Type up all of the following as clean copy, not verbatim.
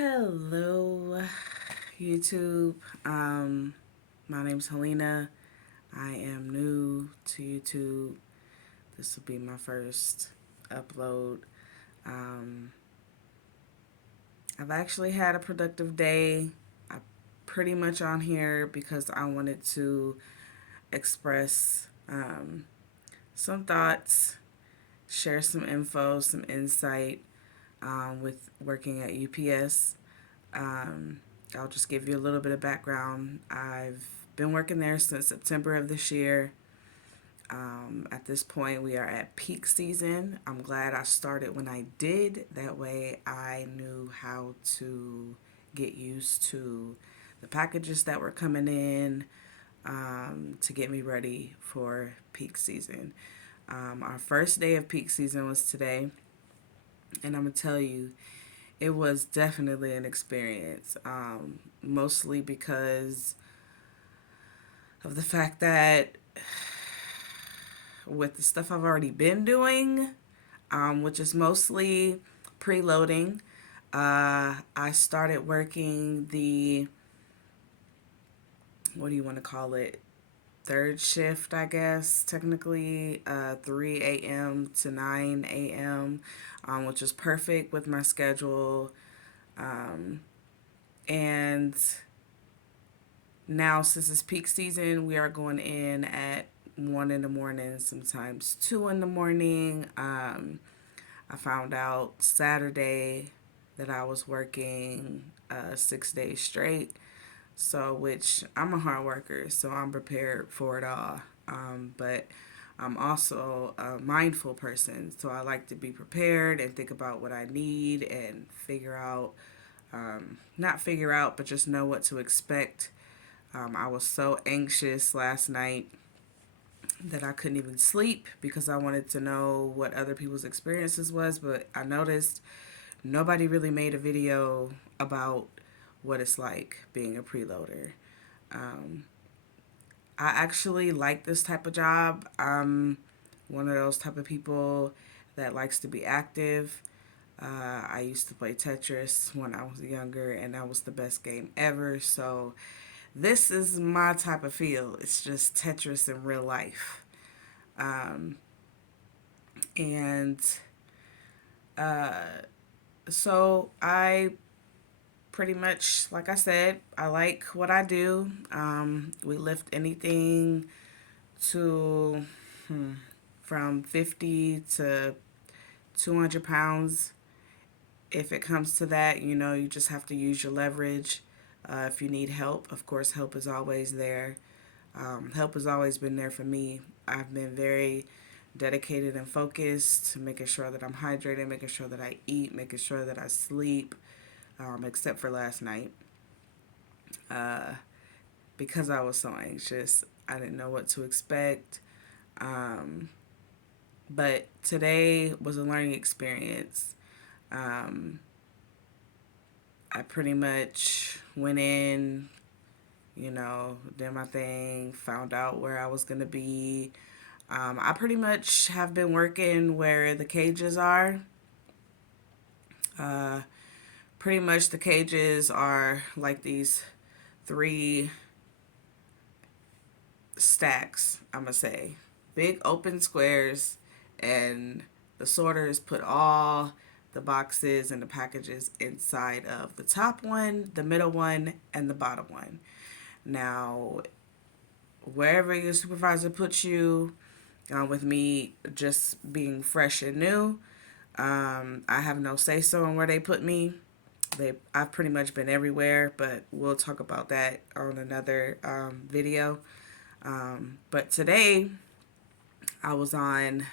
Hello, YouTube. My name's Helena. I am new to YouTube. This will be my first upload. Um, I've actually had a productive day. I'm pretty much on here because I wanted to express some thoughts, share some info, some insight with working at UPS. Um, I'll just give you a little bit of background. I've been working there since September of this year. At this point, we are at peak season. I'm glad I started when I did. That way, I knew how to get used to the packages that were coming in to get me ready for peak season. Our first day of peak season was today, and I'm going to tell you, it was definitely an experience, mostly because of the fact that with the stuff I've already been doing, which is mostly preloading, I started working the, what do you want to call it? Third shift, I guess, technically, 3 a.m. to 9 a.m., which is perfect with my schedule. Um, and Now, since it's peak season, we are going in at 1 in the morning, sometimes 2 in the morning. I found out Saturday that I was working 6 days straight. So, which I'm a hard worker, so I'm prepared for it all. But I'm also a mindful person, so I like to be prepared and think about what I need and figure out, not figure out, but just know what to expect. I was so anxious last night that I couldn't even sleep because I wanted to know what other people's experiences was, but I noticed nobody really made a video about what it's like being a preloader. Um, I actually like this type of job. I'm one of those type of people that likes to be active. I used to play Tetris when I was younger, and that was the best game ever. So this is my type of feel. It's just Tetris in real life. Um, and uh, so I pretty much, like I said, I like what I do. We lift anything to from 50 to 200 pounds. If it comes to that, you just have to use your leverage. If you need help, of course, help is always there. Help has always been there for me. I've been very dedicated and focused to making sure that I'm hydrated, making sure that I eat, making sure that I sleep, except for last night. Uh, because I was so anxious, I didn't know what to expect. Um, but today was a learning experience. Um, I pretty much went in, did my thing, found out where I was going to be. I pretty much have been working where the cages are. Uh, Pretty much the cages are like these three stacks, I'm going to say. Big open squares, and the sorters put all the boxes and the packages inside of the top one, the middle one, and the bottom one. Now, wherever your supervisor puts you, with me just being fresh and new, I have no say so on where they put me. I've pretty much been everywhere, but we'll talk about that on another video. But today I was on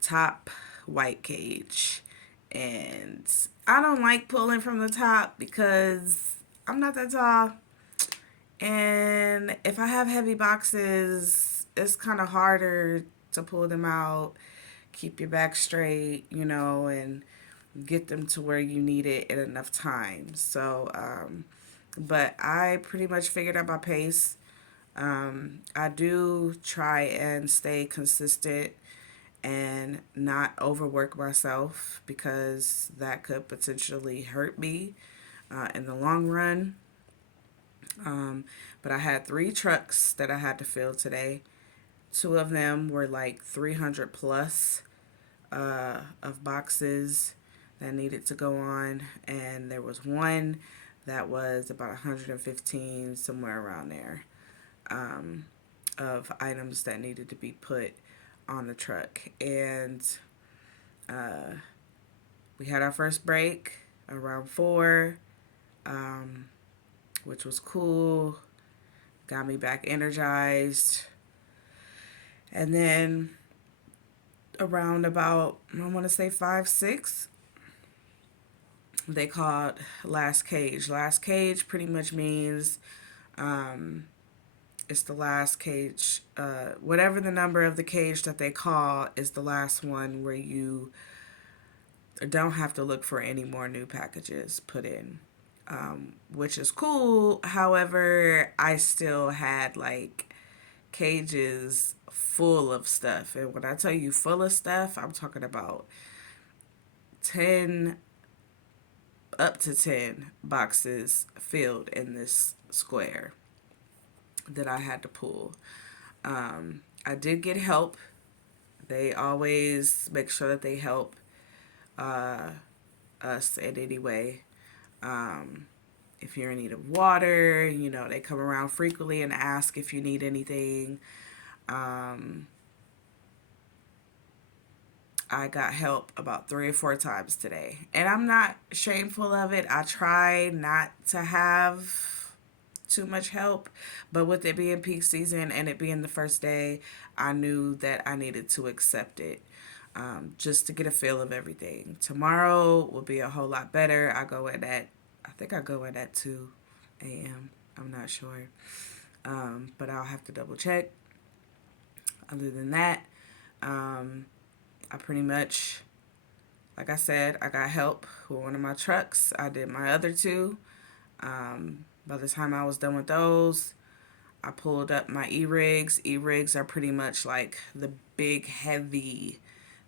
top white cage, and I don't like pulling from the top because I'm not that tall. And if I have heavy boxes, it's kind of harder to pull them out, keep your back straight, and get them to where you need it in enough time. So, but I pretty much figured out my pace. I do try and stay consistent and not overwork myself because that could potentially hurt me in the long run. Um, but I had 3 trucks that I had to fill today. 2 of them were like 300 plus of boxes that needed to go on, and there was one that was about 115, somewhere around there, um, of items that needed to be put on the truck. And uh, we had our first break around 4, um, which was cool, got me back energized. And then around about, I want to say 5, 6, they called last cage. Last cage pretty much means um, it's the last cage. Whatever the number of the cage that they call is the last one where you don't have to look for any more new packages put in, which is cool. However, I still had like cages full of stuff. And when I tell you full of stuff, I'm talking about 10, up to 10 boxes filled in this square that I had to pull. I did get help. They always make sure that they help uh, us in any way. Um, if you're in need of water, they come around frequently and ask if you need anything. Um, I got help about 3 or 4 times today. And I'm not shameful of it. I try not to have too much help. But with it being peak season and it being the first day, I knew that I needed to accept it, just to get a feel of everything. Tomorrow will be a whole lot better. I think I go in at 2 a.m. I'm not sure. But I'll have to double check. Other than that, I pretty much, like I said, I got help with one of my trucks. I did my other 2. By the time I was done with those, I pulled up my e-rigs. E-rigs are pretty much like the big, heavy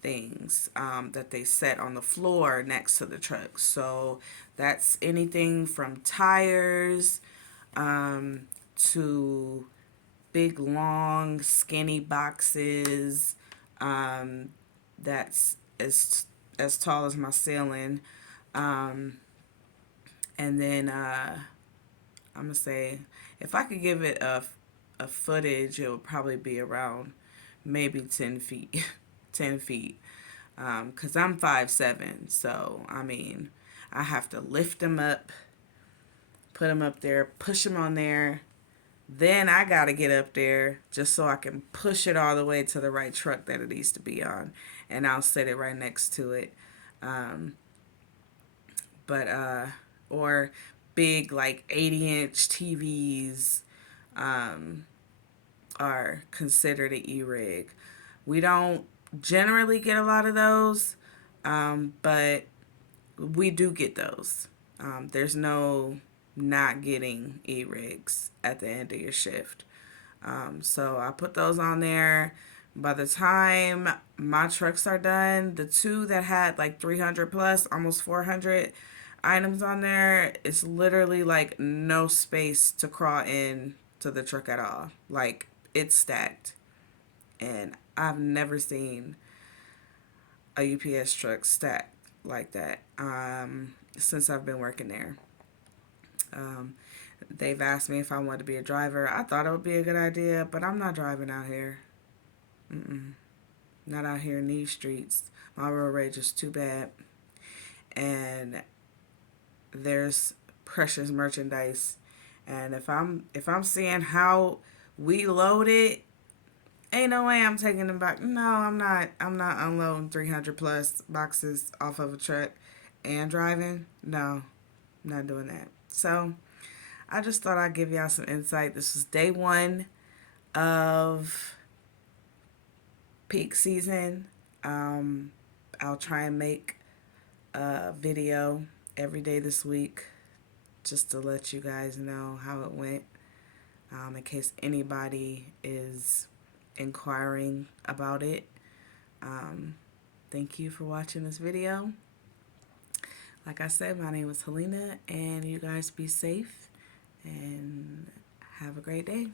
things that they set on the floor next to the truck. So that's anything from tires to big, long, skinny boxes that's as tall as my ceiling. Um, and then I'm gonna say, if I could give it a footage, it would probably be around maybe 10 feet. 10 feet. Because I'm 5'7", so I mean, I have to lift them up, put them up there, push them on there. Then I gotta get up there just so I can push it all the way to the right truck that it needs to be on, and I'll set it right next to it. Um, but or big like 80-inch TVs um, are considered an e-rig. We don't generally get a lot of those, but we do get those. There's no not getting e-rigs at the end of your shift. So I put those on there. By the time my trucks are done, the 2 that had like 300 plus, almost 400 items on there, it's literally like no space to crawl in to the truck at all. Like, it's stacked. And I've never seen a UPS truck stacked like that since I've been working there. Um, they've asked me if I want to be a driver. I thought it would be a good idea, but I'm not driving out here. Mm-mm. Not out here in these streets. My road rage is too bad. And there's precious merchandise. And if I'm seeing how we load it, ain't no way I'm taking them back. No, I'm not. I'm not unloading 300 plus boxes off of a truck and driving. No, I'm not doing that. So I just thought I'd give y'all some insight. This is day 1 of peak season. I'll try and make a video every day this week just to let you guys know how it went, in case anybody is inquiring about it. Thank you for watching this video. Like I said, my name is Helena, and you guys be safe and have a great day.